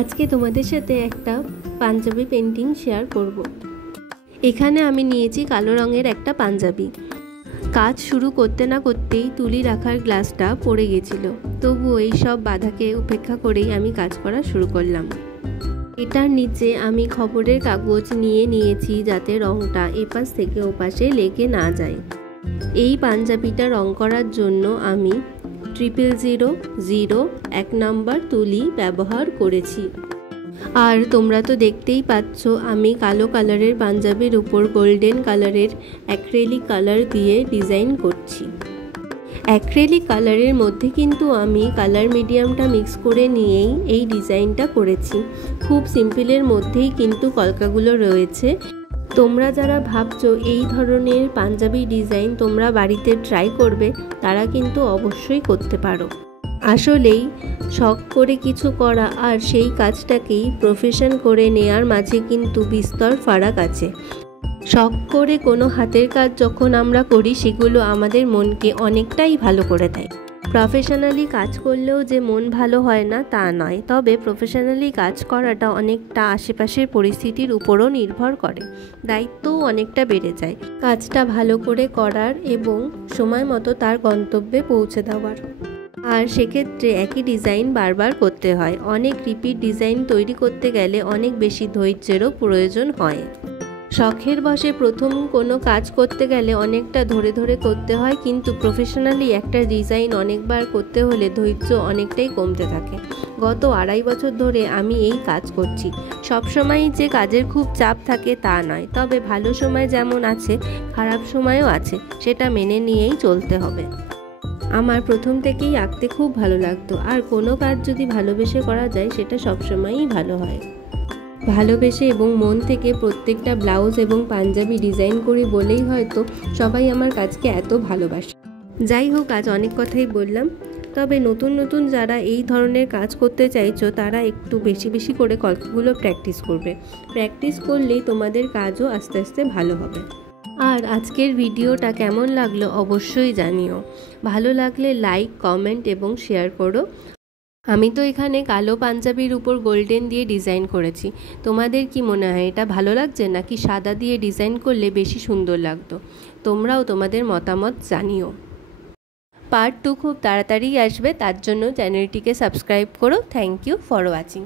আজকে তোমাদের সাথে একটা পাঞ্জাবি পেন্টিং শেয়ার করব। এখানে আমি নিয়েছি কালো রঙের একটা পাঞ্জাবি। কাজ শুরু করতে না করতেই তুলি রাখার গ্লাসটা পড়ে গেছিল, তবুও এই সব বাধাকে উপেক্ষা করেই আমি কাজ করা শুরু করলাম। এটার নিচে আমি খবরের কাগজ নিয়ে নিয়েছি যাতে রঙটা এপাশ থেকে ওপাশে লেগে না যায়। এই পাঞ্জাবিটা রং করার জন্য আমি 000 1 নম্বর তুলি ব্যবহার করেছি। আর তোমরা তো দেখতেই পাচ্ছ আমি কালো কালারের পাঞ্জাবির উপর গোল্ডেন কালারের অ্যাক্রেলিক কালার দিয়ে ডিজাইন করছি। অ্যাক্রেলিক কালারের মধ্যে কিন্তু আমি কালার মিডিয়ামটা মিক্স করে নিয়েই এই ডিজাইনটা করেছি। খুব সিম্পলের মধ্যেই কিন্তু কলকাগুলো রয়েছে। তোমরা যারা ভাবছো এই ধরনের পাঞ্জাবি ডিজাইন তোমরা বাড়িতে ট্রাই করবে, তারা কিন্তু অবশ্যই করতে পারো। আসলেই শখ করে কিছু করা আর সেই কাজটাকেই প্রফেশন করে নেয়ার মাঝে কিন্তু বিস্তর ফারাক আছে। শখ করে কোনো হাতের কাজ যখন আমরা করি সেগুলো আমাদের মনকে অনেকটাই ভালো করে দেয়। প্রফেশনালি কাজ করলেও যে মন ভালো হয় না তা নয়, তবে প্রফেশনালি কাজ করাটা অনেকটা আশেপাশের পরিস্থিতির উপরও নির্ভর করে, দায়িত্বও অনেকটা বেড়ে যায় কাজটা ভালো করে করার এবং সময় মতো তার গন্তব্যে পৌঁছে দেওয়ার। আর সেক্ষেত্রে একই ডিজাইন বারবার করতে হয়। অনেক রিপিট ডিজাইন তৈরি করতে গেলে অনেক বেশি ধৈর্যেরও প্রয়োজন হয়। শখের বশে প্রথম কোনো কাজ করতে গেলে অনেকটা ধরে ধরে করতে হয়, কিন্তু প্রফেশনালি একটা ডিজাইন অনেকবার করতে হলে ধৈর্য অনেকটাই কমতে থাকে। গত 2.5 বছর ধরে আমি এই কাজ করছি। সবসময়ই যে কাজের খুব চাপ থাকে তা নয়, তবে ভালো সময় যেমন আছে খারাপ সময়ও আছে, সেটা মেনে নিয়েই চলতে হবে। আমার প্রথম থেকেই আঁকতে খুব ভালো লাগতো, আর কোনো কাজ যদি ভালোবেসে করা যায় সেটা সবসময়ই ভালো হয়। ভালোবেসে এবং মন থেকে প্রত্যেকটা ব্লাউজ এবং পাঞ্জাবি ডিজাইন করি বলেই হয়তো সবাই আমার কাজকে এত ভালোবাসে। যাই হোক, আজ অনেক কথাই বললাম। তবে নতুন নতুন যারা এই ধরনের কাজ করতে চাইছো তারা একটু বেশি বেশি করে কলকাগুলো প্র্যাকটিস করবে। প্র্যাকটিস করলেই তোমাদের কাজও আস্তে আস্তে ভালো হবে। আর আজকের ভিডিওটা কেমন লাগলো অবশ্যই জানিও। ভালো লাগলে লাইক, কমেন্ট এবং শেয়ার করো। আমি তো এখানে কালো পাঞ্জাবির উপর গোল্ডেন দিয়ে ডিজাইন করেছি। তোমাদের কি মনে হয় এটা ভালো লাগছে নাকি সাদা দিয়ে ডিজাইন করলে বেশি সুন্দর লাগতো? তোমরাও তোমাদের মতামত জানিও। পার্ট 2 খুব তাড়াতাড়ি আসবে, তার জন্য চ্যানেলটিকে সাবস্ক্রাইব করো। Thank you for watching.